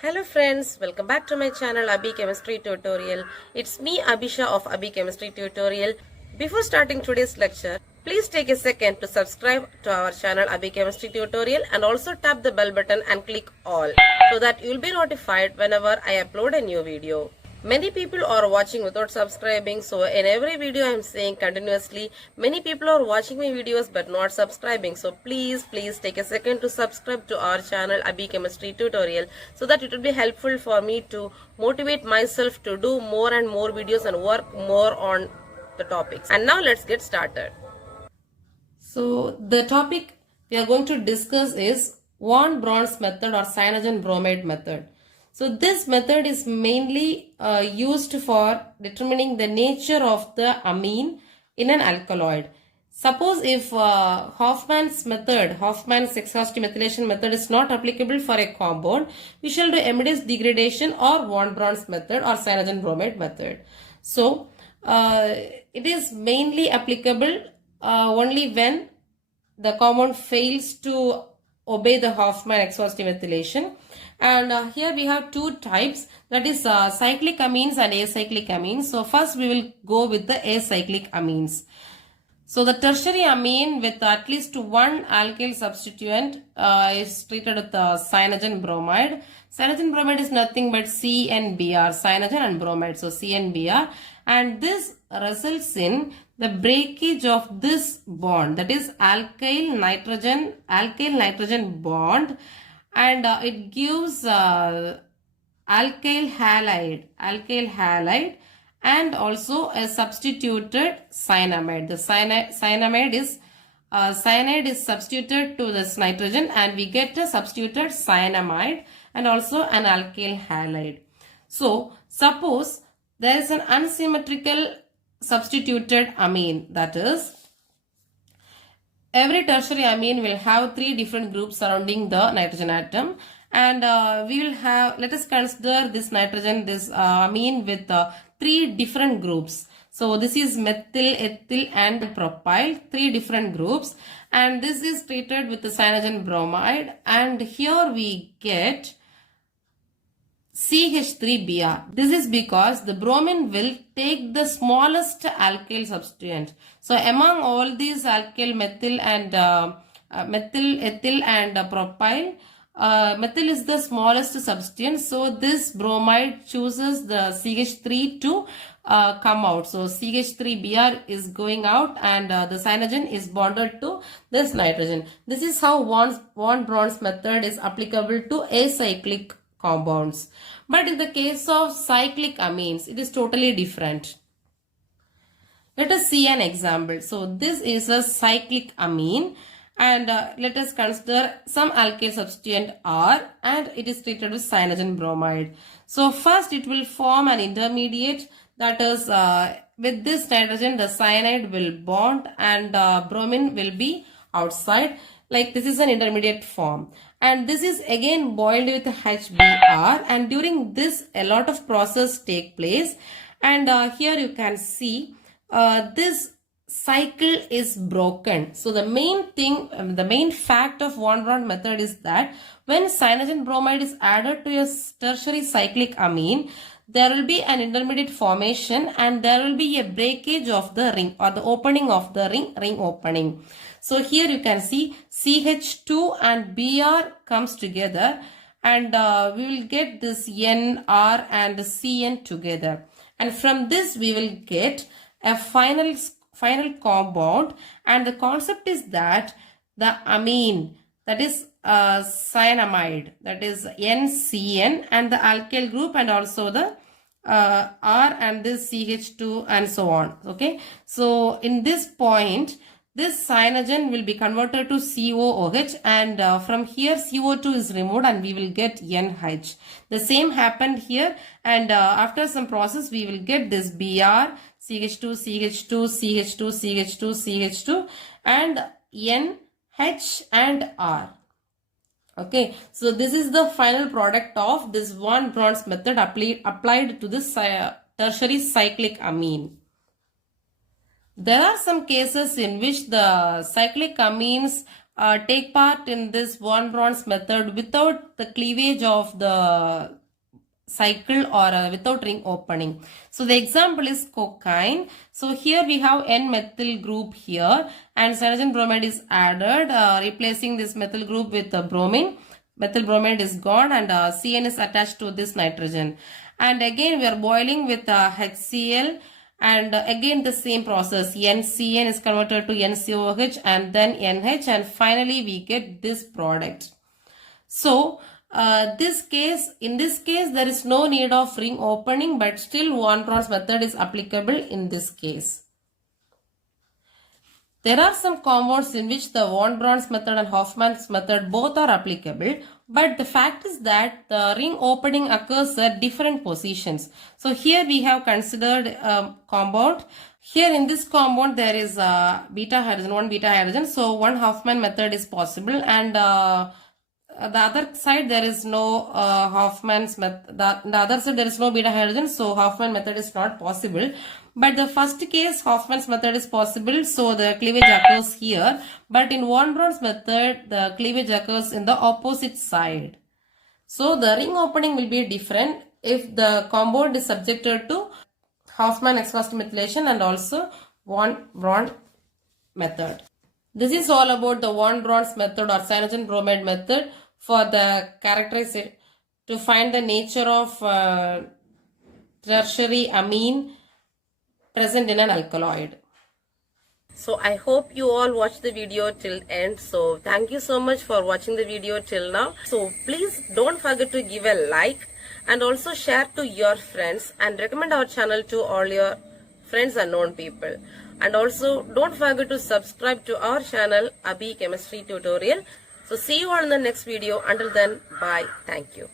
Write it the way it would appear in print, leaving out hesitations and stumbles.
Hello friends, welcome back to my channel Abhi Chemistry Tutorial. It's me Abhisha of Abhi Chemistry Tutorial. Before starting today's lecture, please take a second to subscribe to our channel Abhi Chemistry Tutorial and also tap the bell button and click all so that you'll be notified whenever I upload a new video. Many people are watching without subscribing, so in every video I am saying continuously, many people are watching my videos but not subscribing. So please take a second to subscribe to our channel Abhi Chemistry Tutorial so that it will be helpful for me to motivate myself to do more and more videos and work more on the topics. And now let's get started. So the topic we are going to discuss is von Braun's method or cyanogen bromide method. So this method is mainly used for determining the nature of the amine in an alkaloid. Suppose if Hoffman's exhaustive methylation method is not applicable for a compound, we shall do amidase degradation or von Braun's method or cyanogen bromide method. So it is mainly applicable only when the compound fails to obey the Hoffman exhaustive methylation. And here we have two types, that is cyclic amines and acyclic amines. So first we will go with the acyclic amines. So the tertiary amine with at least one alkyl substituent is treated with cyanogen bromide. Cyanogen bromide is nothing but CNBr, cyanogen and bromide, so CNBr, and this results in the breakage of this bond, that is alkyl nitrogen bond, and it gives alkyl halide and also a substituted cyanamide. The cyanide is substituted to this nitrogen and we get a substituted cyanamide and also an alkyl halide. So suppose there is an unsymmetrical substituted amine, that is every tertiary amine will have three different groups surrounding the nitrogen atom, and we will have, let us consider this amine with three different groups. So this is methyl, ethyl and propyl, three different groups, and this is treated with the cyanogen bromide, and here we get CH3Br. This is because the bromine will take the smallest alkyl substituent. So among all these alkyl, methyl, ethyl and propyl, methyl is the smallest substituent. So this bromide chooses the CH3 to come out. So CH3Br is going out and the cyanogen is bonded to this nitrogen. This is how von Braun's method is applicable to acyclic compounds. But in the case of cyclic amines, it is totally different. Let us see an example. So this is a cyclic amine, and let us consider some alkyl substituent R, and it is treated with cyanogen bromide. So first it will form an intermediate, that is with this nitrogen the cyanide will bond and bromine will be outside. Like this is an intermediate form, and this is again boiled with HBr, and during this a lot of process take place, and here you can see this cycle is broken. So the main fact of von Braun method is that when cyanogen bromide is added to a tertiary cyclic amine, there will be an intermediate formation and there will be a breakage of the ring or the opening of the ring opening. So here you can see CH2 and Br comes together, and we will get this NR and CN together, and from this we will get a final compound, and the concept is that the amine, that is cyanamide, that is NCN, and the alkyl group and also the R and this CH2 and so on. Okay, so in this point this cyanogen will be converted to COOH, and from here CO2 is removed and we will get NH. The same happened here, and after some process we will get this Br, CH2, CH2, CH2, CH2, CH2 and NH and R. Okay, so this is the final product of this von Braun's method applied to this tertiary cyclic amine. There are some cases in which the cyclic amines take part in this von Braun's method without the cleavage of the cycle or without ring opening. So the example is cocaine. So here we have N-methyl group here, and cyanogen bromide is added, replacing this methyl group with bromine. Methyl bromide is gone, and CN is attached to this nitrogen. And again we are boiling with HCl, and again the same process. NCN is converted to NCOH and then NH, and finally we get this product. So in this case there is no need of ring opening, but still von Braun's method is applicable in this case. There are some compounds in which the von Braun's method and Hofmann's method both are applicable, but the fact is that the ring opening occurs at different positions. So here we have considered a compound. Here in this compound there is beta hydrogen, one beta hydrogen. So one Hofmann method is possible, and the other side there is no Hofmann's method. The other side there is no beta hydrogen, so Hofmann method is not possible. But the first case, Hofmann's method is possible, so the cleavage occurs here. But in von Braun's method, the cleavage occurs in the opposite side. So the ring opening will be different if the compound is subjected to Hofmann X-phosphorylation and also von Braun method. This is all about the von Braun's method or cyanogen bromide method for the characterization to find the nature of tertiary amine present in an alkaloid. So I hope you all watched the video till end. So thank you so much for watching the video till now. So please don't forget to give a like and also share to your friends and recommend our channel to all your friends and known people. And also don't forget to subscribe to our channel Abhi Chemistry Tutorial. So see you all in the next video. Until then, bye. Thank you.